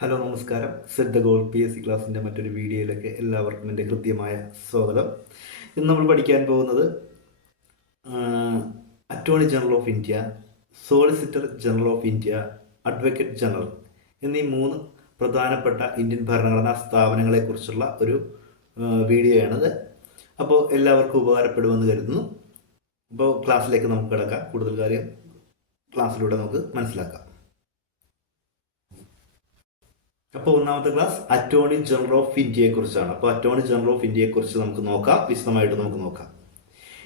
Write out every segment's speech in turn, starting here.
Hello നമസ്കാരം. Zed goal P S C ക്ലാസ്സിന്റെ മറ്റൊരു വീഡിയോയിലേക്ക് എല്ലാവർക്കും എന്റെ ഹൃദ്യമായ സ്വാഗതം. ഇന്ന് നമ്മൾ പഠിക്കാൻ പോകുന്നത് attorney general of India solicitor general of India advocate general എന്നീ മൂന്ന് പ്രധാനപ്പെട്ട ഇന്ത്യൻ ഭരണഘടനാ സ്ഥാപനങ്ങളെക്കുറിച്ചുള്ള ഒരു വീഡിയോയാണിത്. അപ്പോൾ എല്ലാവർക്കും ഉപകാരപ്പെടുമെന്ന് കരുതുന്നു. അപ്പോൾ ക്ലാസ്സിലേക്ക് നമുക്ക് കിടക്കാം. കൂടുതൽ കാര്യം ക്ലാസ്സിലൂടെ നമുക്ക് മനസ്സിലാക്കാം. അപ്പോൾ ഒന്നാമത്തെ ക്ലാസ് അറ്റോർണി ജനറൽ ഓഫ് ഇന്ത്യയെ കുറിച്ചാണ്. അപ്പോൾ അറ്റോർണി ജനറൽ ഓഫ് ഇന്ത്യയെ കുറിച്ച് നമുക്ക് നോക്കാം. വിശദമായിട്ട് നമുക്ക് നോക്കാം.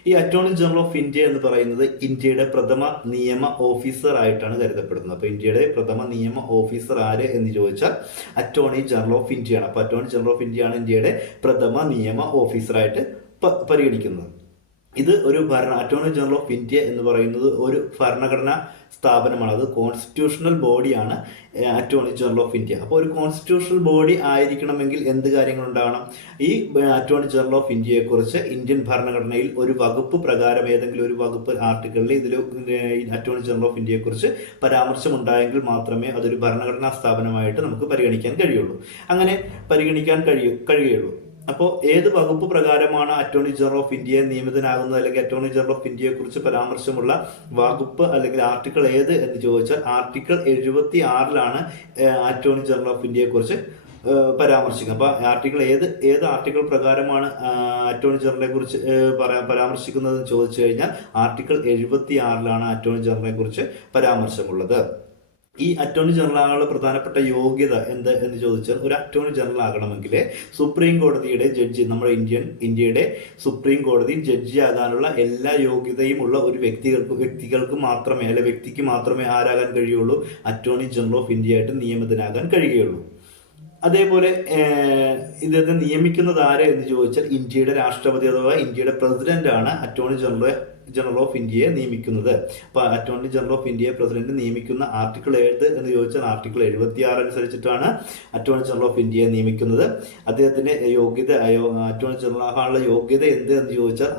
ഈ അറ്റോർണി ജനറൽ ഓഫ് ഇന്ത്യ എന്ന് പറയുന്നത് ഇന്ത്യയുടെ പ്രഥമ നിയമ ഓഫീസർ ആയിട്ടാണ് കരുതപ്പെടുന്നത്. അപ്പോൾ ഇന്ത്യയുടെ പ്രഥമ നിയമ ഓഫീസർ ആര് എന്ന് ചോദിച്ചാൽ അറ്റോർണി ജനറൽ ഓഫ് ഇന്ത്യയാണ് അപ്പോൾ അറ്റോർണി ജനറൽ ഓഫ് ഇന്ത്യയാണ് ഇന്ത്യയുടെ പ്രഥമ നിയമ ഓഫീസറായിട്ട് പരിഗണിക്കുന്നത്. ഇത് ഒരു ഭരണ അറ്റോർണി ജനറൽ ഓഫ് ഇന്ത്യ എന്ന് പറയുന്നത് ഒരു ഭരണഘടനാ സ്ഥാപനമാണ്. അത് കോൺസ്റ്റിറ്റ്യൂഷണൽ ബോഡിയാണ് അറ്റോർണി ജനറൽ ഓഫ് ഇന്ത്യ അപ്പോൾ ഒരു കോൺസ്റ്റിറ്റ്യൂഷണൽ ബോഡി ആയിരിക്കണമെങ്കിൽ എന്ത് കാര്യങ്ങൾ ഉണ്ടാവണം ഈ അറ്റോർണി ജനറൽ ഓഫ് ഇന്ത്യയെക്കുറിച്ച് ഇന്ത്യൻ ഭരണഘടനയിൽ ഒരു വകുപ്പ് പ്രകാരം ഏതെങ്കിലും ഒരു വകുപ്പ് ആർട്ടിക്കിളിൽ ഇതിൽ അറ്റോർണി ജനറൽ ഓഫ് ഇന്ത്യയെക്കുറിച്ച് പരാമർശം ഉണ്ടായെങ്കിൽ മാത്രമേ അതൊരു ഭരണഘടനാ സ്ഥാപനമായിട്ട് നമുക്ക് പരിഗണിക്കാൻ കഴിയുള്ളൂ. അങ്ങനെ പരിഗണിക്കാൻ കഴിയൂ കഴിയുള്ളൂ. അപ്പോൾ ഏത് വകുപ്പ് പ്രകാരമാണ് അറ്റോർണി ജനറൽ ഓഫ് ഇന്ത്യയെ നിയമിതനാകുന്നത് അല്ലെങ്കിൽ അറ്റോർണി ജനറൽ ഓഫ് ഇന്ത്യയെ കുറിച്ച് പരാമർശമുള്ള വകുപ്പ് അല്ലെങ്കിൽ ആർട്ടിക്കിൾ ഏത് എന്ന് ചോദിച്ചാൽ ആർട്ടിക്കിൾ എഴുപത്തി ആറിലാണ് അറ്റോർണി ജനറൽ ഓഫ് ഇന്ത്യയെ കുറിച്ച് പരാമർശിക്കുക. അപ്പോൾ ആർട്ടിക്കിൾ ഏത് ഏത് ആർട്ടിക്കിൾ പ്രകാരമാണ് അറ്റോർണി ജനറലിനെ കുറിച്ച് പറയാ- പരാമർശിക്കുന്നതെന്ന് ചോദിച്ചു കഴിഞ്ഞാൽ ആർട്ടിക്കിൾ എഴുപത്തി ആറിലാണ് അറ്റോർണി ജനറലിനെ കുറിച്ച് പരാമർശമുള്ളത്. ഈ അറ്റോർണി ജനറൽ ആകാനുള്ള പ്രധാനപ്പെട്ട യോഗ്യത എന്ത് എന്ന് ചോദിച്ചാൽ ഒരു അറ്റോർണി ജനറൽ ആകണമെങ്കിൽ സുപ്രീം കോടതിയുടെ ജഡ്ജി നമ്മുടെ ഇന്ത്യൻ ഇന്ത്യയുടെ സുപ്രീം കോടതി ജഡ്ജി ആകാനുള്ള എല്ലാ യോഗ്യതയും ഉള്ള ഒരു വ്യക്തികൾക്ക് വ്യക്തികൾക്ക് മാത്രമേ അല്ലെ വ്യക്തിക്ക് മാത്രമേ ആരാകാൻ കഴിയുള്ളൂ അറ്റോർണി ജനറൽ ഓഫ് ഇന്ത്യ ആയിട്ട് നിയമിതനാകാൻ കഴിയുകയുള്ളൂ. അതേപോലെ ഇദ്ദേഹത്തെ നിയമിക്കുന്നത് ആരെ എന്ന് ചോദിച്ചാൽ ഇന്ത്യയുടെ രാഷ്ട്രപതി അഥവാ ഇന്ത്യയുടെ പ്രസിഡന്റാണ് അറ്റോർണി ജനറൽ ജനറൽ ഓഫ് ഇന്ത്യയെ നിയമിക്കുന്നത്. അപ്പോൾ അറ്റോർണി ജനറൽ ഓഫ് ഇന്ത്യയെ പ്രസിഡന്റ് നിയമിക്കുന്ന ആർട്ടിക്കിൾ ഏത് എന്ന് ചോദിച്ചാൽ ആർട്ടിക്കിൾ എഴുപത്തി ആറ് അനുസരിച്ചിട്ടാണ് അറ്റോർണി ജനറൽ ഓഫ് ഇന്ത്യയെ നിയമിക്കുന്നത്. അദ്ദേഹത്തിന്റെ യോഗ്യത അറ്റോർണി ജനറൽ ആകാനുള്ള യോഗ്യത എന്ത് എന്ന് ചോദിച്ചാൽ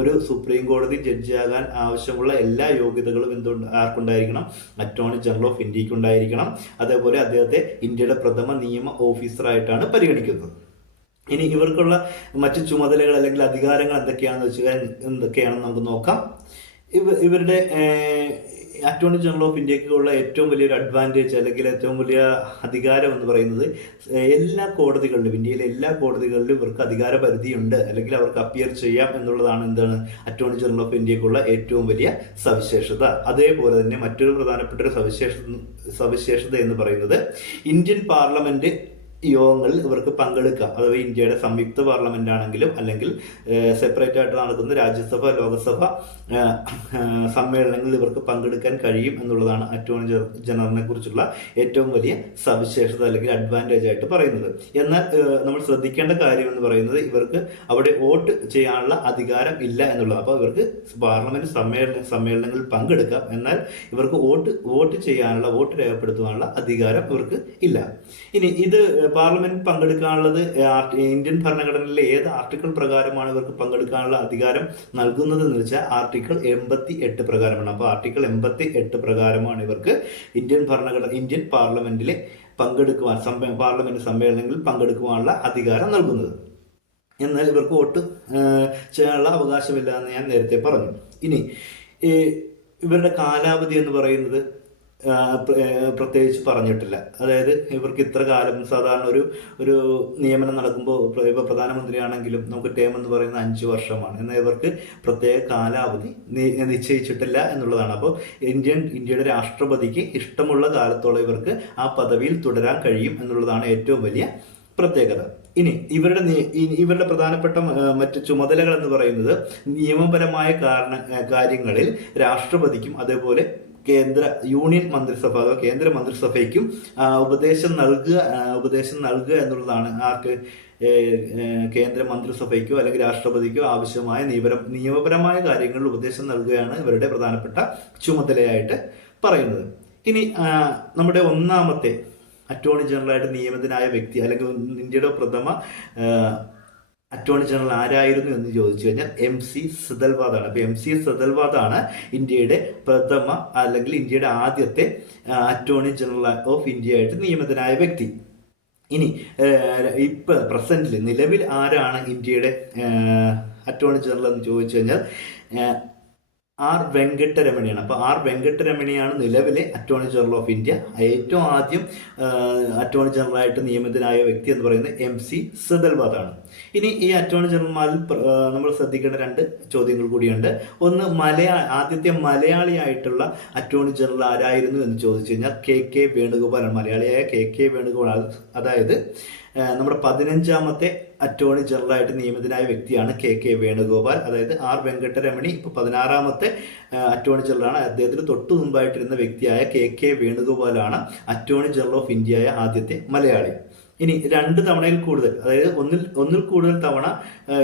ഒരു സുപ്രീം കോടതി ജഡ്ജിയാകാൻ ആവശ്യമുള്ള എല്ലാ യോഗ്യതകളും എന്തുകൊണ്ട് ആർക്കുണ്ടായിരിക്കണം? അറ്റോർണി ജനറൽ ഓഫ് ഇന്ത്യയ്ക്ക് ഉണ്ടായിരിക്കണം അതേപോലെ അദ്ദേഹത്തെ ഇന്ത്യയുടെ പ്രഥമ നിയമ ഓഫീസറായിട്ടാണ് പരിഗണിക്കുന്നത്. ഇനി ഇവർക്കുള്ള മറ്റു ചുമതലകൾ അല്ലെങ്കിൽ അധികാരങ്ങൾ എന്തൊക്കെയാണെന്ന് വെച്ചാൽ എന്തൊക്കെയാണെന്ന് നമുക്ക് നോക്കാം. ഇവ ഇവരുടെ അറ്റോർണി ജനറൽ ഓഫ് ഇന്ത്യക്കുള്ള ഏറ്റവും വലിയൊരു അഡ്വാന്റേജ് അല്ലെങ്കിൽ ഏറ്റവും വലിയ അധികാരം എന്ന് പറയുന്നത് എല്ലാ കോടതികളിലും ഇന്ത്യയിലെ എല്ലാ കോടതികളിലും ഇവർക്ക് അധികാര പരിധിയുണ്ട് അല്ലെങ്കിൽ അവർക്ക് അപ്പിയർ ചെയ്യാം എന്നുള്ളതാണ് എന്താണ് അറ്റോർണി ജനറൽ ഓഫ് ഇന്ത്യക്കുള്ള ഏറ്റവും വലിയ സവിശേഷത. അതേപോലെ തന്നെ മറ്റൊരു പ്രധാനപ്പെട്ട ഒരു സവിശേഷ സവിശേഷത എന്ന് പറയുന്നത് ഇന്ത്യൻ പാർലമെന്റ് യോഗങ്ങളിൽ ഇവർക്ക് പങ്കെടുക്കാം. അഥവാ ഇന്ത്യയുടെ സംയുക്ത പാർലമെന്റ് ആണെങ്കിലും അല്ലെങ്കിൽ സെപ്പറേറ്റ് ആയിട്ട് നടക്കുന്ന രാജ്യസഭ ലോകസഭ സമ്മേളനങ്ങളിൽ ഇവർക്ക് പങ്കെടുക്കാൻ കഴിയും എന്നുള്ളതാണ് അറ്റോർണി ജനറലിനെ കുറിച്ചുള്ള ഏറ്റവും വലിയ സവിശേഷത അല്ലെങ്കിൽ അഡ്വാന്റേജ് ആയിട്ട് പറയുന്നത്. എന്നാൽ നമ്മൾ ശ്രദ്ധിക്കേണ്ട കാര്യം എന്ന് പറയുന്നത് ഇവർക്ക് അവിടെ വോട്ട് ചെയ്യാനുള്ള അധികാരം ഇല്ല എന്നുള്ളത് അപ്പോൾ ഇവർക്ക് പാർലമെന്റ് സമ്മേളന സമ്മേളനങ്ങളിൽ പങ്കെടുക്കാം. എന്നാൽ ഇവർക്ക് വോട്ട് വോട്ട് ചെയ്യാനുള്ള വോട്ട് രേഖപ്പെടുത്തുവാനുള്ള അധികാരം ഇവർക്ക് ഇല്ല. ഇനി ഇത് പാർലമെന്റിൽ പങ്കെടുക്കാനുള്ളത് ഇന്ത്യൻ ഭരണഘടനയിലെ ഏത് ആർട്ടിക്കിൾ പ്രകാരമാണ് ഇവർക്ക് പങ്കെടുക്കാനുള്ള അധികാരം നൽകുന്നത് എന്ന് വെച്ചാൽ ആർട്ടിക്കിൾ എൺപത്തി എട്ട് പ്രകാരമാണ്. അപ്പോൾ ആർട്ടിക്കിൾ എൺപത്തി എട്ട് പ്രകാരമാണ് ഇവർക്ക് ഇന്ത്യൻ ഭരണഘടന ഇന്ത്യൻ പാർലമെന്റിലെ പങ്കെടുക്കുവാൻ പാർലമെന്റ് സമ്മേളനങ്ങളിൽ പങ്കെടുക്കുവാനുള്ള അധികാരം നൽകുന്നത്. എന്നാൽ ഇവർക്ക് വോട്ട് ചെയ്യാനുള്ള അവകാശമില്ല എന്ന് ഞാൻ നേരത്തെ പറഞ്ഞു. ഇനി ഇവരുടെ കാലാവധി എന്ന് പറയുന്നത് പ്രത്യേകിച്ച് പറഞ്ഞിട്ടില്ല. അതായത് ഇവർക്ക് ഇത്ര കാലം സാധാരണ ഒരു ഒരു നിയമനം നടക്കുമ്പോൾ ഇപ്പോൾ പ്രധാനമന്ത്രിയാണെങ്കിലും നമുക്ക് ടേം എന്ന് പറയുന്നത് അഞ്ച് വർഷമാണ്. എന്നാൽ ഇവർക്ക് പ്രത്യേക കാലാവധി നിശ്ചയിച്ചിട്ടില്ല എന്നുള്ളതാണ്. അപ്പോൾ ഇന്ത്യൻ ഇന്ത്യയുടെ രാഷ്ട്രപതിക്ക് ഇഷ്ടമുള്ള കാലത്തോളം ഇവർക്ക് ആ പദവിയിൽ തുടരാൻ കഴിയും എന്നുള്ളതാണ് ഏറ്റവും വലിയ പ്രത്യേകത. ഇനി ഇവരുടെ ഇവരുടെ പ്രധാനപ്പെട്ട മറ്റു ചുമതലകൾ എന്ന് പറയുന്നത് നിയമപരമായ കാരണ കാര്യങ്ങളിൽ രാഷ്ട്രപതിക്കും അതേപോലെ കേന്ദ്ര യൂണിയൻ മന്ത്രിസഭ അഥവാ കേന്ദ്ര മന്ത്രിസഭയ്ക്കും ഉപദേശം നൽകുക ഉപദേശം നൽകുക എന്നുള്ളതാണ് ആർക്ക് കേന്ദ്ര മന്ത്രിസഭയ്ക്കോ അല്ലെങ്കിൽ രാഷ്ട്രപതിക്കോ ആവശ്യമായ നിയമപരം നിയമപരമായ കാര്യങ്ങളിൽ ഉപദേശം നൽകുകയാണ് ഇവരുടെ പ്രധാനപ്പെട്ട ചുമതലയായിട്ട് പറയുന്നത്. ഇനി നമ്മുടെ ഒന്നാമത്തെ അറ്റോർണി ജനറലായിട്ട് നിയമിതനായ വ്യക്തി അല്ലെങ്കിൽ ഇന്ത്യയുടെ പ്രഥമ അറ്റോർണി ജനറൽ ആരായിരുന്നു എന്ന് ചോദിച്ചു കഴിഞ്ഞാൽ എം സി സദൽവാദാണ് അപ്പൊ എം സി സദൽവാദാണ് ഇന്ത്യയുടെ പ്രഥമ അല്ലെങ്കിൽ ഇന്ത്യയുടെ ആദ്യത്തെ അറ്റോർണി ജനറൽ ഓഫ് ഇന്ത്യ ആയിട്ട് നിയമിതനായ വ്യക്തി. ഇനി ഇപ്പൊ പ്രസന്റിൽ നിലവിൽ ആരാണ് ഇന്ത്യയുടെ അറ്റോർണി ജനറൽ എന്ന് ചോദിച്ചു കഴിഞ്ഞാൽ ആർ വെങ്കട്ടരമണിയാണ്. അപ്പോൾ ആർ വെങ്കട്ടരമണിയാണ് നിലവിലെ അറ്റോർണി ജനറൽ ഓഫ് ഇന്ത്യ ഏറ്റവും ആദ്യം അറ്റോർണി ജനറലായിട്ട് നിയമിതനായ വ്യക്തി എന്ന് പറയുന്നത് എം സി സദൽവാദാണ് ഇനി ഈ അറ്റോർണി ജനറൽമാരിൽ നമ്മൾ ശ്രദ്ധിക്കേണ്ട രണ്ട് ചോദ്യങ്ങൾ കൂടിയുണ്ട്. ഒന്ന് മലയാ ആദ്യത്തെ മലയാളിയായിട്ടുള്ള അറ്റോർണി ജനറൽ ആരായിരുന്നു എന്ന് ചോദിച്ചു കഴിഞ്ഞാൽ കെ കെ വേണുഗോപാലാണ്. മലയാളിയായ കെ കെ വേണുഗോപാൽ അതായത് നമ്മുടെ പതിനഞ്ചാമത്തെ അറ്റോർണി ജനറലായിട്ട് നിയമിതനായ വ്യക്തിയാണ് കെ കെ വേണുഗോപാൽ. അതായത് ആർ വെങ്കട്ടരമണി ഇപ്പൊ പതിനാറാമത്തെ അറ്റോർണി ജനറലാണ്. അദ്ദേഹത്തിന് തൊട്ടു മുമ്പായിട്ടിരുന്ന വ്യക്തിയായ കെ കെ വേണുഗോപാലാണ് അറ്റോർണി ജനറൽ ഓഫ് ഇന്ത്യയായ ആദ്യത്തെ മലയാളി. ഇനി രണ്ട് തവണയിൽ കൂടുതൽ അതായത് ഒന്നിൽ ഒന്നിൽ കൂടുതൽ തവണ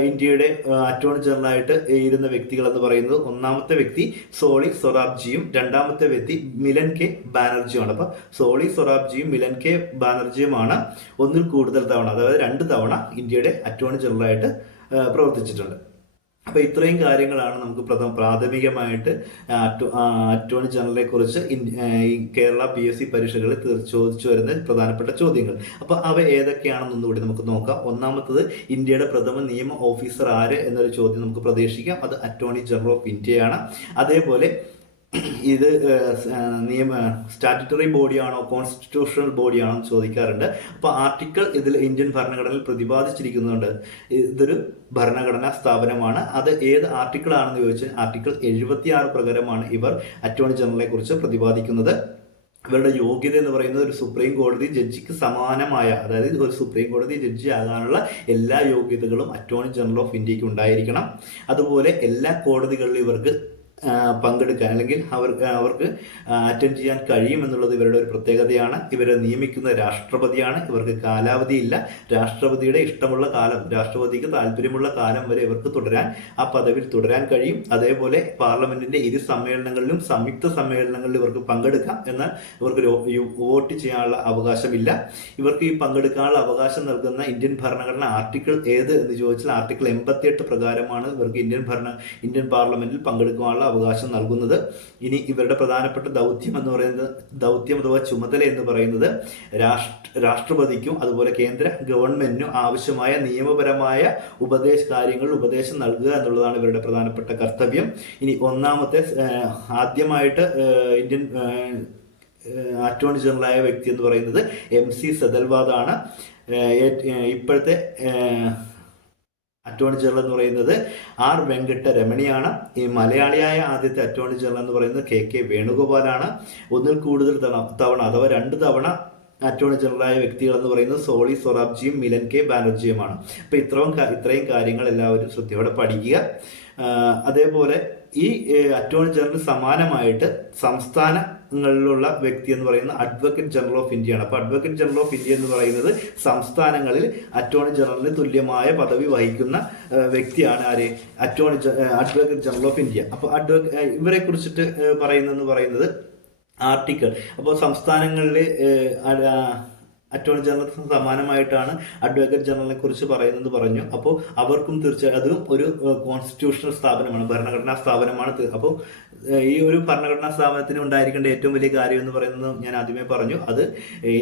ഇന്ത്യയുടെ അറ്റോർണി ജനറലായിട്ട് ഇരുന്ന വ്യക്തികൾ എന്ന് പറയുന്നത് ഒന്നാമത്തെ വ്യക്തി സോളി സൊറാബ്ജിയും രണ്ടാമത്തെ വ്യക്തി മിലൻ കെ ബാനർജിയുമാണ്. അപ്പൊ സോളി സൊറാബ്ജിയും മിലൻ കെ ബാനർജിയുമാണ് ഒന്നിൽ കൂടുതൽ തവണ അതായത് രണ്ട് തവണ ഇന്ത്യയുടെ അറ്റോർണി ജനറലായിട്ട് പ്രവർത്തിച്ചിട്ടുണ്ട്. അപ്പൊ ഇത്രയും കാര്യങ്ങളാണ് നമുക്ക് പ്രഥമ പ്രാഥമികമായിട്ട് അറ്റോർണി ജനറലെ കുറിച്ച് ഈ കേരള പി എസ് സി പരീക്ഷകളിൽ ചോദിച്ചു വരുന്ന പ്രധാനപ്പെട്ട ചോദ്യങ്ങൾ. അപ്പോൾ അവ ഏതൊക്കെയാണെന്നൊന്നുകൂടി നമുക്ക് നോക്കാം. ഒന്നാമത്തത് ഇന്ത്യയുടെ പ്രഥമ നിയമ ഓഫീസർ ആര് എന്നൊരു ചോദ്യം നമുക്ക് പ്രതീക്ഷിക്കാം. അത് അറ്റോർണി ജനറൽ ഓഫ് ഇന്ത്യയാണ്. അതേപോലെ ഇത് നിയമ സ്റ്റാറ്റുട്ടറി ബോഡിയാണോ കോൺസ്റ്റിറ്റ്യൂഷണൽ ബോഡിയാണോ എന്ന് ചോദിക്കാറുണ്ട്. അപ്പോൾ ആർട്ടിക്കിൾ ഇതിൽ ഇന്ത്യൻ ഭരണഘടനയിൽ പ്രതിപാദിച്ചിരിക്കുന്നുണ്ട്. ഇതൊരു ഭരണഘടനാ സ്ഥാപനമാണ്. അത് ഏത് ആർട്ടിക്കിൾ ആണെന്ന് ചോദിച്ചാൽ ആർട്ടിക്കിൾ എഴുപത്തി ആറ് പ്രകാരമാണ് ഇവർ അറ്റോർണി ജനറലെ കുറിച്ച് പ്രതിപാദിക്കുന്നത്. ഇവരുടെ യോഗ്യത എന്ന് പറയുന്നത് ഒരു സുപ്രീം കോടതി ജഡ്ജിക്ക് സമാനമായ അതായത് ഒരു സുപ്രീം കോടതി ജഡ്ജി ആകാനുള്ള എല്ലാ യോഗ്യതകളും അറ്റോർണി ജനറൽ ഓഫ് ഇന്ത്യയ്ക്ക് ഉണ്ടായിരിക്കണം. അതുപോലെ എല്ലാ കോടതികളിലും ഇവർക്ക് പങ്കെടുക്കാൻ അല്ലെങ്കിൽ അവർക്ക് അവർക്ക് അറ്റൻഡ് ചെയ്യാൻ കഴിയും എന്നുള്ളത് ഇവരുടെ ഒരു പ്രത്യേകതയാണ്. ഇവരെ നിയമിക്കുന്ന രാഷ്ട്രപതിയാണ്. ഇവർക്ക് കാലാവധിയില്ല രാഷ്ട്രപതിയുടെ ഇഷ്ടമുള്ള കാലം രാഷ്ട്രപതിക്ക് താല്പര്യമുള്ള കാലം വരെ ഇവർക്ക് തുടരാൻ ആ പദവിയിൽ തുടരാൻ കഴിയും. അതേപോലെ പാർലമെന്റിന്റെ ഇരു സമ്മേളനങ്ങളിലും സംയുക്ത സമ്മേളനങ്ങളിൽ ഇവർക്ക് പങ്കെടുക്കാം എന്നാൽ ഇവർക്ക് വോട്ട് ചെയ്യാനുള്ള അവകാശമില്ല. ഇവർക്ക് ഈ പങ്കെടുക്കാനുള്ള അവകാശം നൽകുന്ന ഇന്ത്യൻ ഭരണഘടന ആർട്ടിക്കിൾ ഏത് എന്ന് ചോദിച്ചാൽ ആർട്ടിക്കിൾ എൺപത്തിയെട്ട് പ്രകാരമാണ് ഇവർക്ക് ഇന്ത്യൻ ഭരണ ഇന്ത്യൻ പാർലമെന്റിൽ പങ്കെടുക്കാനുള്ള അവകാശം നൽകുന്നത്. ഇനി ഇവരുടെ പ്രധാനപ്പെട്ട ദൗത്യം എന്ന് പറയുന്നത് ദൗത്യം അഥവാ ചുമതല എന്ന് പറയുന്നത് രാഷ്ട്ര രാഷ്ട്രപതിക്കും അതുപോലെ കേന്ദ്ര ഗവൺമെന്റിനും ആവശ്യമായ നിയമപരമായ ഉപദേശ കാര്യങ്ങൾ ഉപദേശം നൽകുക എന്നുള്ളതാണ് ഇവരുടെ പ്രധാനപ്പെട്ട കർത്തവ്യം. ഇനി ഒന്നാമത്തെ ആദ്യമായിട്ട് ഇന്ത്യൻ അറ്റോർണി ജനറലായ വ്യക്തി എന്ന് പറയുന്നത് എം സി സദൽവാദാണ്. ഇപ്പോഴത്തെ അറ്റോർണി ജനറൽ എന്ന് പറയുന്നത് ആർ വെങ്കട്ട രമണിയാണ് ഈ മലയാളിയായ ആദ്യത്തെ അറ്റോർണി ജനറൽ എന്ന് പറയുന്നത് കെ കെ വേണുഗോപാലാണ്. ഒന്നിൽ കൂടുതൽ തവണ അഥവാ രണ്ട് തവണ അറ്റോർണി ജനറലായ വ്യക്തികൾ എന്ന് പറയുന്നത് സോളി സൊറാബ്ജിയും മിലൻ കെ ബാനർജിയുമാണ്. അപ്പൊ ഇത്രയും ഇത്രയും കാര്യങ്ങൾ എല്ലാവരും ശ്രദ്ധയോടെ പഠിക്കുക. അതേപോലെ ഈ അറ്റോർണി ജനറൽ സമാനമായിട്ട് സംസ്ഥാനങ്ങളിലുള്ള വ്യക്തി എന്ന് പറയുന്നത് അഡ്വക്കേറ്റ് ജനറൽ ഓഫ് ഇന്ത്യയാണ് അപ്പോൾ അഡ്വക്കേറ്റ് ജനറൽ ഓഫ് ഇന്ത്യ എന്ന് പറയുന്നത് സംസ്ഥാനങ്ങളിൽ അറ്റോർണി ജനറലിന് തുല്യമായ പദവി വഹിക്കുന്ന വ്യക്തിയാണ് ആര്? Attorney advocate general of India അപ്പോൾ അഡ്വക്കേ ഇവരെ കുറിച്ചിട്ട് പറയുന്നതെന്ന് പറയുന്നത് ആർട്ടിക്കിൾ അപ്പോൾ സംസ്ഥാനങ്ങളിൽ അറ്റോർണി ജനറൽ സമാനമായിട്ടാണ് അഡ്വക്കേറ്റ് ജനറലിനെ കുറിച്ച് പറയുന്നത് പറഞ്ഞു. അപ്പോൾ അവർക്കും തീർച്ചയായും അതും ഒരു കോൺസ്റ്റിറ്റ്യൂഷണൽ സ്ഥാപനമാണ് ഭരണഘടനാ സ്ഥാപനമാണ് അപ്പോൾ ഈ ഒരു ഭരണഘടനാ സ്ഥാപനത്തിന് ഉണ്ടായിരിക്കേണ്ട ഏറ്റവും വലിയ കാര്യം എന്ന് പറയുന്നത് ഞാൻ ആദ്യമേ പറഞ്ഞു. അത്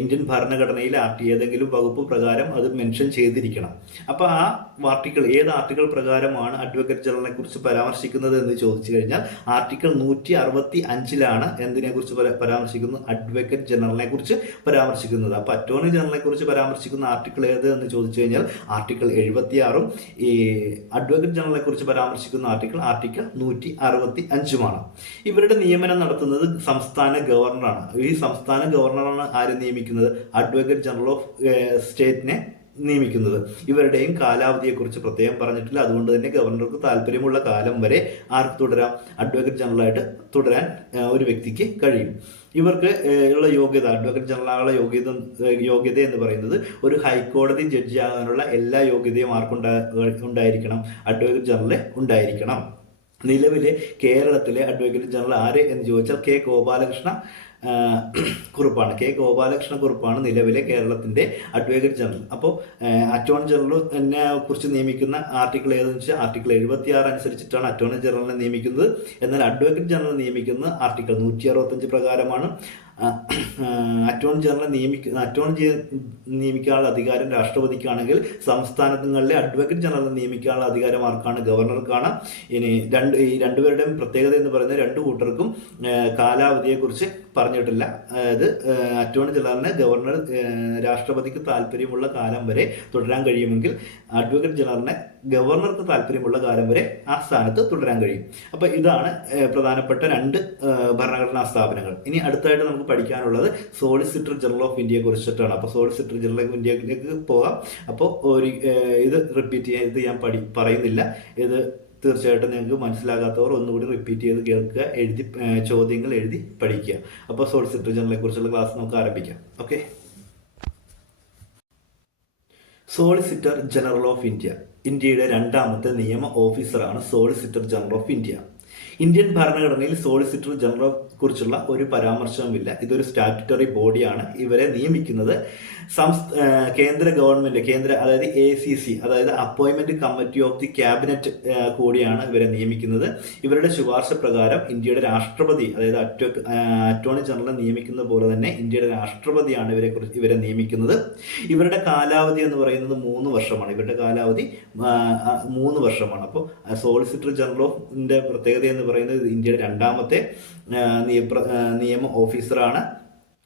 ഇന്ത്യൻ ഭരണഘടനയിൽ ആർട്ടി ഏതെങ്കിലും വകുപ്പ് പ്രകാരം അത് മെൻഷൻ ചെയ്തിരിക്കണം. അപ്പോൾ ആ ആർട്ടിക്കിൾ ഏത് ആർട്ടിക്കിൾ പ്രകാരമാണ് അഡ്വക്കേറ്റ് ജനറലിനെ കുറിച്ച് പരാമർശിക്കുന്നത് എന്ന് ചോദിച്ചു കഴിഞ്ഞാൽ ആർട്ടിക്കിൾ നൂറ്റി അറുപത്തി അഞ്ചിലാണ് എന്തിനെ കുറിച്ച് പരാമർശിക്കുന്നത് അഡ്വക്കേറ്റ് ജനറലിനെ കുറിച്ച് പരാമർശിക്കുന്നത്. അപ്പോൾ ജനറലിനെ കുറിച്ച് പരാമർശിക്കുന്ന ആർട്ടിക്കിൾ ഏത് എന്ന് ചോദിച്ചു കഴിഞ്ഞാൽ ആർട്ടിക്കിൾ എഴുപത്തിയാറും ഈ അഡ്വക്കേറ്റ് ജനറലിനെ കുറിച്ച് പരാമർശിക്കുന്ന ആർട്ടിക്കിൾ ആർട്ടിക്കിൾ നൂറ്റി അറുപത്തി അഞ്ചുമാണ് ഇവരുടെ നിയമനം നടത്തുന്നത് സംസ്ഥാന ഗവർണറാണ്. ഈ സംസ്ഥാന ഗവർണറാണ് ആര് നിയമിക്കുന്നത്? അഡ്വക്കേറ്റ് ജനറൽ ഓഫ് സ്റ്റേറ്റിനെ നിയമിക്കുന്നത്. ഇവരുടെയും കാലാവധിയെ കുറിച്ച് പ്രത്യേകം പറഞ്ഞിട്ടില്ല. അതുകൊണ്ട് തന്നെ ഗവർണർക്ക് താല്പര്യമുള്ള കാലം വരെ ആർക്ക് തുടരാം? അഡ്വക്കേറ്റ് ജനറലായിട്ട് തുടരാൻ ഒരു വ്യക്തിക്ക് കഴിയും. ഇവർക്ക് ഉള്ള യോഗ്യത അഡ്വക്കേറ്റ് ജനറലായുള്ള യോഗ്യത യോഗ്യത എന്ന് പറയുന്നത് ഒരു ഹൈക്കോടതി ജഡ്ജി ആകാനുള്ള എല്ലാ യോഗ്യതയും ആർക്കുണ്ടാ ഉണ്ടായിരിക്കണം. അഡ്വക്കേറ്റ് ജനറൽ ഉണ്ടായിരിക്കണം. നിലവിലെ കേരളത്തിലെ അഡ്വക്കേറ്റ് ജനറൽ ആര് എന്ന് ചോദിച്ചാൽ കെ ഗോപാലകൃഷ്ണ കുറുപ്പാണ്. കെ ഗോപാലകൃഷ്ണ കുറിപ്പാണ് നിലവിലെ കേരളത്തിന്റെ അഡ്വക്കേറ്റ് ജനറൽ അപ്പോൾ അറ്റോർണി ജനറൽ എന്നെ കുറിച്ച് നിയമിക്കുന്ന ആർട്ടിക്കിൾ ഏതെന്ന് വെച്ചാൽ ആർട്ടിക്കിൾ എഴുപത്തി ആറ് അനുസരിച്ചിട്ടാണ് അറ്റോർണി ജനറലിനെ നിയമിക്കുന്നത്. എന്നാൽ അഡ്വക്കേറ്റ് ജനറൽ നിയമിക്കുന്നത് ആർട്ടിക്കിൾ നൂറ്റി അറുപത്തഞ്ച് പ്രകാരമാണ് അറ്റോർണി ജനറൽ നിയമിക്കുന്ന അറ്റോർണി നിയമിക്കാനുള്ള അധികാരം രാഷ്ട്രപതിക്കാണെങ്കിൽ സംസ്ഥാനങ്ങളിലെ അഡ്വക്കേറ്റ് ജനറൽ നിയമിക്കാനുള്ള അധികാരം ആർക്കാണ്? ഗവർണർക്കാണ്. ഇനി രണ്ട് ഈ രണ്ടുപേരുടെയും പ്രത്യേകത എന്ന് പറയുന്നത് രണ്ടു കൂട്ടർക്കും കാലാവധിയെക്കുറിച്ച് കാലാവധിയെക്കുറിച്ച് പറഞ്ഞിട്ടില്ല. അതായത് അറ്റോർണി ജനറലിന് ഗവർണർ രാഷ്ട്രപതിക്ക് താല്പര്യമുള്ള കാലം വരെ തുടരാൻ കഴിയുമെങ്കിൽ അഡ്വക്കേറ്റ് ജനറലിനെ ഗവർണർക്ക് താല്പര്യമുള്ള കാലം വരെ ആ സ്ഥാനത്ത് തുടരാൻ കഴിയും. അപ്പൊ ഇതാണ് പ്രധാനപ്പെട്ട രണ്ട് ഭരണഘടനാ സ്ഥാപനങ്ങൾ. ഇനി അടുത്തായിട്ട് നമുക്ക് പഠിക്കാനുള്ളത് സോളിസിറ്റർ ജനറൽ ഓഫ് ഇന്ത്യയെ കുറിച്ചിട്ടാണ്. അപ്പോൾ സോളിസിറ്റർ ജനറൽ ഓഫ് ഇന്ത്യയിലേക്ക് പോകാം. അപ്പോൾ ഒരു ഇത് റിപ്പീറ്റ് ചെയ്യാൻ ഇത് ഞാൻ പറയുന്നില്ല. ഇത് തീർച്ചയായിട്ടും നിങ്ങൾക്ക് മനസ്സിലാകാത്തവർ ഒന്നുകൂടി റിപ്പീറ്റ് ചെയ്ത് കേൾക്കുക എഴുതി ചോദ്യങ്ങൾ എഴുതി പഠിക്കുക. അപ്പോൾ സോളിസിറ്റർ ജനറലെ കുറിച്ചുള്ള ക്ലാസ് നമുക്ക് ആരംഭിക്കാം. Okay solicitor general of India ഇന്ത്യയുടെ രണ്ടാമത്തെ നിയമ ഓഫീസറാണ് solicitor general of India Indian ഭരണഘടനയിൽ സോളിസിറ്റർ ജനറൽ കുറിച്ചുള്ള ഒരു പരാമർശവുമില്ല. ഇതൊരു സ്റ്റാറ്റ്യൂട്ടറി ബോഡിയാണ് ഇവരെ നിയമിക്കുന്നത് കേന്ദ്ര ഗവൺമെന്റ് കേന്ദ്ര അതായത് എ സി സി അതായത് appointment committee of the cabinet കൂടിയാണ് ഇവരെ നിയമിക്കുന്നത്. ഇവരുടെ ശുപാർശ പ്രകാരം ഇന്ത്യയുടെ രാഷ്ട്രപതി അതായത് അറ്റോ അറ്റോർണി ജനറൽ നിയമിക്കുന്ന പോലെ തന്നെ ഇന്ത്യയുടെ രാഷ്ട്രപതിയാണ് ഇവരെ കുറിച്ച് ഇവരെ നിയമിക്കുന്നത്. ഇവരുടെ കാലാവധി എന്ന് പറയുന്നത് മൂന്ന് വർഷമാണ്. ഇവരുടെ കാലാവധി മൂന്ന് വർഷമാണ്. അപ്പോൾ സോളിസിറ്റർ ജനറൽ പ്രത്യേകത എന്ന് പറയുന്നത് ഇന്ത്യയുടെ രണ്ടാമത്തെ നിയമ ഓഫീസറാണ്.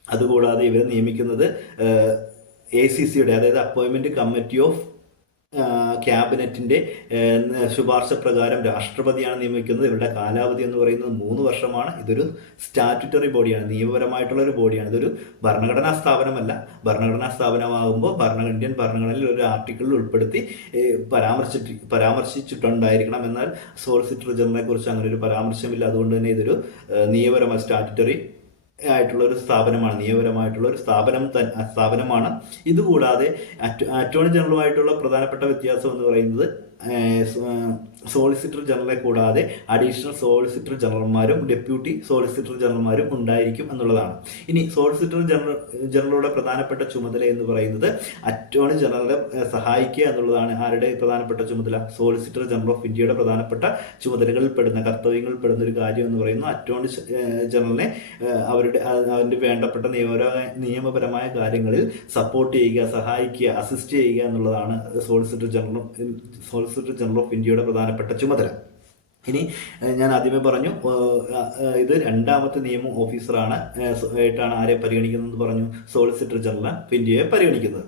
അതുകൂടാതെ ഇവരെ നിയമിക്കുന്നത് എ സി സിയുടെ അതായത് അപ്പോയിന്റ്മെന്റ് കമ്മിറ്റി ഓഫ് ക്യാബിനറ്റിന്റെ ഏഹ്, ശുപാർശ പ്രകാരം രാഷ്ട്രപതിയാണ് നിയമിക്കുന്നത്. ഇവരുടെ കാലാവധി എന്ന് പറയുന്നത് മൂന്ന് വർഷമാണ്. ഇതൊരു സ്റ്റാറ്റുറ്ററി ബോഡിയാണ്. നിയമപരമായിട്ടുള്ള ഒരു ബോഡിയാണ്. ഇതൊരു ഭരണഘടനാ സ്ഥാപനമല്ല. ഭരണഘടനാ സ്ഥാപനമാകുമ്പോൾ ഭരണ ഇന്ത്യൻ ഭരണഘടനയിൽ ഒരു ആർട്ടിക്കിളിൽ ഉൾപ്പെടുത്തി പരാമർശിച്ചിട്ട് പരാമർശിച്ചിട്ടുണ്ടായിരിക്കണം എന്നാൽ സോളിസിറ്റർ ജനറലിനെ കുറിച്ച് അങ്ങനെ ഒരു പരാമർശമില്ല. അതുകൊണ്ട് തന്നെ ഇതൊരു നിയമപരമായ സ്റ്റാറ്റ്യൂട്ടറി ആയിട്ടുള്ള ഒരു സ്ഥാപനമാണ് നിയമപരമായിട്ടുള്ള ഒരു സ്ഥാപനം സ്ഥാപനമാണ്. ഇതുകൂടാതെ അറ്റോർണി ജനറലുമായിട്ടുള്ള പ്രധാനപ്പെട്ട വ്യത്യാസം എന്ന് പറയുന്നത് സോളിസിറ്റർ ജനറലെ കൂടാതെ അഡീഷണൽ സോളിസിറ്റർ ജനറൽമാരും ഡെപ്യൂട്ടി സോളിസിറ്റർ ജനറൽമാരും ഉണ്ടായിരിക്കും എന്നുള്ളതാണ്. ഇനി സോളിസിറ്റർ ജനറൽ ജനറലുടെ പ്രധാനപ്പെട്ട ചുമതല എന്ന് പറയുന്നത് അറ്റോർണി ജനറലെ സഹായിക്കുക എന്നുള്ളതാണ് ആരുടെ പ്രധാനപ്പെട്ട ചുമതല? സോളിസിറ്റർ ജനറൽ ഓഫ് ഇന്ത്യയുടെ പ്രധാനപ്പെട്ട ചുമതലകളിൽ പെടുന്ന കർത്തവ്യങ്ങളിൽ പെടുന്ന ഒരു കാര്യം എന്ന് പറയുന്നത് അറ്റോർണി ജനറലിനെ ഏഹ്, അവരുടെ അവന്റെ വേണ്ടപ്പെട്ട നിയമപരമായ നിയമപരമായ കാര്യങ്ങളിൽ സപ്പോർട്ട് ചെയ്യുക സഹായിക്കുക അസിസ്റ്റ് ചെയ്യുക എന്നുള്ളതാണ് solicitor general solicitor general of ഇന്ത്യയുടെ പ്രധാനപ്പെട്ട ചുമതല. ഇനി ഞാൻ ആദ്യമേ പറഞ്ഞു ഇത് രണ്ടാമത്തെ നിയമം ഓഫീസറാണ് ആയിട്ടാണ് ആരെ പരിഗണിക്കുന്നത് പറഞ്ഞു സോളിസിറ്റർ ജനറൽ ഓഫ് ഇന്ത്യയെ പരിഗണിക്കുന്നത്.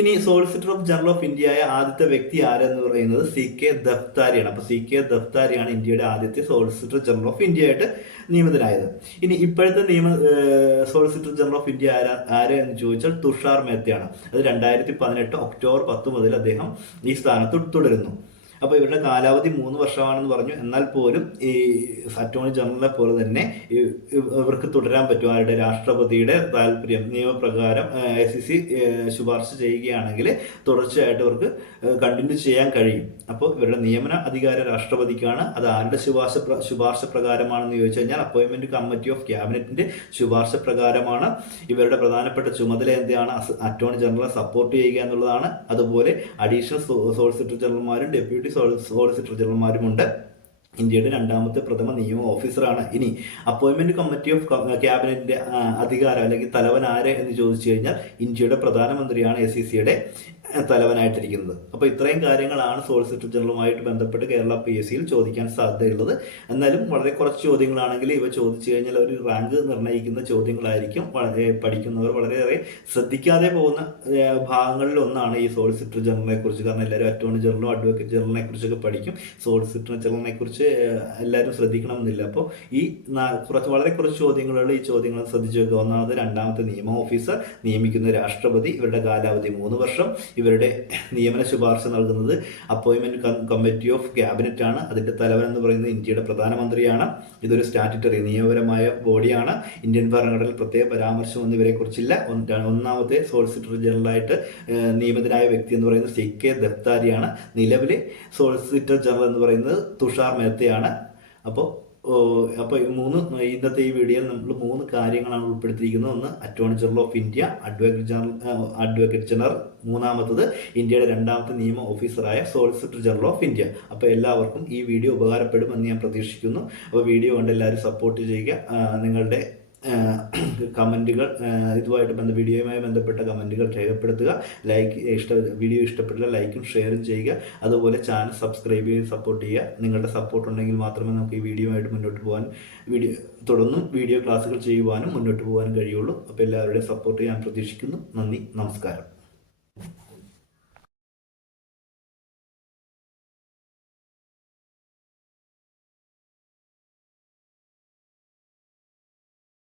ഇനി സോളിസിറ്റർ ഓഫ് ജനറൽ ഓഫ് ഇന്ത്യയായ ആദ്യത്തെ വ്യക്തി ആരെന്ന് പറയുന്നത് സി കെ ദഫ്താരിയാണ്. അപ്പോൾ സി കെ ദഫ്താരിയാണ് ഇന്ത്യയുടെ ആദ്യത്തെ സോളിസിറ്റർ ജനറൽ ഓഫ് ഇന്ത്യ ആയിട്ട് നിയമിതനായത്. ഇനി ഇപ്പോഴത്തെ നിയമ സോളിസിറ്റർ ജനറൽ ഓഫ് ഇന്ത്യ ആരാ ആര് എന്ന് ചോദിച്ചാൽ തുഷാർ മേത്തയാണ്. അത് രണ്ടായിരത്തി പതിനെട്ട് ഒക്ടോബർ പത്ത് മുതൽ അദ്ദേഹം ഈ സ്ഥാനത്ത് തുടരുന്നു. അപ്പോൾ ഇവരുടെ കാലാവധി മൂന്ന് വർഷമാണെന്ന് പറഞ്ഞു. എന്നാൽ പോലും ഈ അറ്റോർണി ജനറലിനെ പോലെ തന്നെ ഇവർക്ക് തുടരാൻ പറ്റും. ആരുടെ രാഷ്ട്രപതിയുടെ താല്പര്യം നിയമപ്രകാരം ഐ സി സി ശുപാർശ ചെയ്യുകയാണെങ്കിൽ തുടർച്ചയായിട്ട് ഇവർക്ക് കണ്ടിന്യൂ ചെയ്യാൻ കഴിയും. അപ്പോൾ ഇവരുടെ നിയമന അധികാരം രാഷ്ട്രപതിക്കാണ് അത് ആരുടെ ശുപാർശ ശുപാർശ പ്രകാരമാണെന്ന് ചോദിച്ചു കഴിഞ്ഞാൽ അപ്പോയിന്റ്മെന്റ് കമ്മിറ്റി ഓഫ് ക്യാബിനറ്റിന്റെ ശുപാർശ പ്രകാരമാണ് ഇവരുടെ പ്രധാനപ്പെട്ട ചുമതല എന്താണ് അറ്റോർണി ജനറലെ സപ്പോർട്ട് ചെയ്യുക എന്നുള്ളതാണ്. അതുപോലെ അഡീഷണൽ സോളിസിറ്റർ ജനറൽമാരും ഡെപ്യൂട്ടി സോളിസിറ്റർ ജനറൽമാരുമുണ്ട്. ഇന്ത്യയുടെ രണ്ടാമത്തെ പ്രഥമ നിയമ ഓഫീസറാണ്. ഇനി അപ്പോയിന്റ്മെന്റ് കമ്മിറ്റി ഓഫ് ക്യാബിനറ്റിന്റെ അധികാരം അല്ലെങ്കിൽ തലവൻ ആര് എന്ന് ചോദിച്ചു കഴിഞ്ഞാൽ ഇന്ത്യയുടെ പ്രധാനമന്ത്രിയാണ് എ സി സിയുടെ തലവനായിട്ടിരിക്കുന്നത്. അപ്പോൾ ഇത്രയും കാര്യങ്ങളാണ് സോളിസിറ്റർ ജനറലുമായിട്ട് ബന്ധപ്പെട്ട് കേരള പി എസ് സിയിൽ ചോദിക്കാൻ സാധ്യതയുള്ളത്. എന്നാലും വളരെ കുറച്ച് ചോദ്യങ്ങളാണെങ്കിൽ ഇവ ചോദിച്ചു കഴിഞ്ഞാൽ ഒരു റാങ്ക് നിർണയിക്കുന്ന ചോദ്യങ്ങളായിരിക്കും വളരെ പഠിക്കുന്നവർ വളരെയേറെ ശ്രദ്ധിക്കാതെ പോകുന്ന ഭാഗങ്ങളിൽ ഒന്നാണ് ഈ സോളിസിറ്റർ ജനറലിനെ കുറിച്ച് കാരണം എല്ലാവരും അറ്റോർണി ജനറലും അഡ്വക്കേറ്റ് ജനറലിനെ കുറിച്ചൊക്കെ പഠിക്കും. സോളിസിറ്റർ ജനറലിനെ കുറിച്ച് എല്ലാവരും ശ്രദ്ധിക്കണമെന്നില്ല. അപ്പോൾ ഈ കുറച്ച് വളരെ കുറച്ച് ചോദ്യങ്ങളുള്ള ഈ ചോദ്യങ്ങൾ ശ്രദ്ധിച്ചു വെക്കുക. ഒന്നാമത് രണ്ടാമത്തെ നിയമ ഓഫീസർ നിയമിക്കുന്ന രാഷ്ട്രപതി ഇവരുടെ കാലാവധി മൂന്ന് വർഷം. ഇവരുടെ നിയമന ശുപാർശ നൽകുന്നത് അപ്പോയിന്റ്മെന്റ് കമ്മിറ്റി ഓഫ് ക്യാബിനറ്റ് ആണ്. അതിന്റെ തലവൻ എന്ന് പറയുന്നത് ഇന്ത്യയുടെ പ്രധാനമന്ത്രിയാണ്. ഇതൊരു സ്റ്റാറ്റ്യൂട്ടറി നിയമപരമായ ബോഡിയാണ് ഇന്ത്യൻ ഭരണഘടനയിൽ പ്രത്യേക പരാമർശം ഇവരെ കുറിച്ചില്ല. ഒന്നാമത്തെ സോളിസിറ്റർ ജനറലായിട്ട് നിയമിതനായ വ്യക്തി എന്ന് പറയുന്നത് സി കെ ദത്താരിയാണ്. നിലവിലെ സോളിസിറ്റർ ജനറൽ എന്ന് പറയുന്നത് തുഷാർ മേത്തയാണ്. അപ്പോൾ അപ്പോൾ മൂന്ന് ഇന്നത്തെ ഈ വീഡിയോയിൽ നമ്മൾ മൂന്ന് കാര്യങ്ങളാണ് ഉൾപ്പെടുത്തിയിരിക്കുന്നത്. ഒന്ന് attorney general of India advocate general advocate general മൂന്നാമത്തത് ഇന്ത്യയുടെ രണ്ടാമത്തെ നിയമ ഓഫീസറായ സോളിസിറ്റർ ജനറൽ ഓഫ് ഇന്ത്യ അപ്പോൾ എല്ലാവർക്കും ഈ വീഡിയോ ഉപകാരപ്പെടുമെന്ന് ഞാൻ പ്രതീക്ഷിക്കുന്നു. അപ്പോൾ വീഡിയോ കണ്ട് എല്ലാവരും സപ്പോർട്ട് ചെയ്യുക. നിങ്ങളുടെ കമന്റുകൾ ഇതുമായിട്ട് ബന്ധ വീഡിയോയുമായി ബന്ധപ്പെട്ട കമന്റുകൾ രേഖപ്പെടുത്തുക. ലൈക്ക് ഇഷ്ട വീഡിയോ ഇഷ്ടപ്പെട്ടില്ല ലൈക്കും ഷെയറും ചെയ്യുക. അതുപോലെ ചാനൽ സബ്സ്ക്രൈബ് ചെയ്ത് സപ്പോർട്ട് ചെയ്യുക. നിങ്ങളുടെ സപ്പോർട്ട് ഉണ്ടെങ്കിൽ മാത്രമേ നമുക്ക് ഈ വീഡിയോ ആയിട്ട് മുന്നോട്ട് പോകാൻ വീഡിയോ തുടർന്നും വീഡിയോ ക്ലാസ്സുകൾ ചെയ്യുവാനും മുന്നോട്ട് പോകാനും കഴിയുള്ളൂ. അപ്പോൾ എല്ലാവരുടെയും സപ്പോർട്ട് ഞാൻ പ്രതീക്ഷിക്കുന്നു. നന്ദി നമസ്കാരം.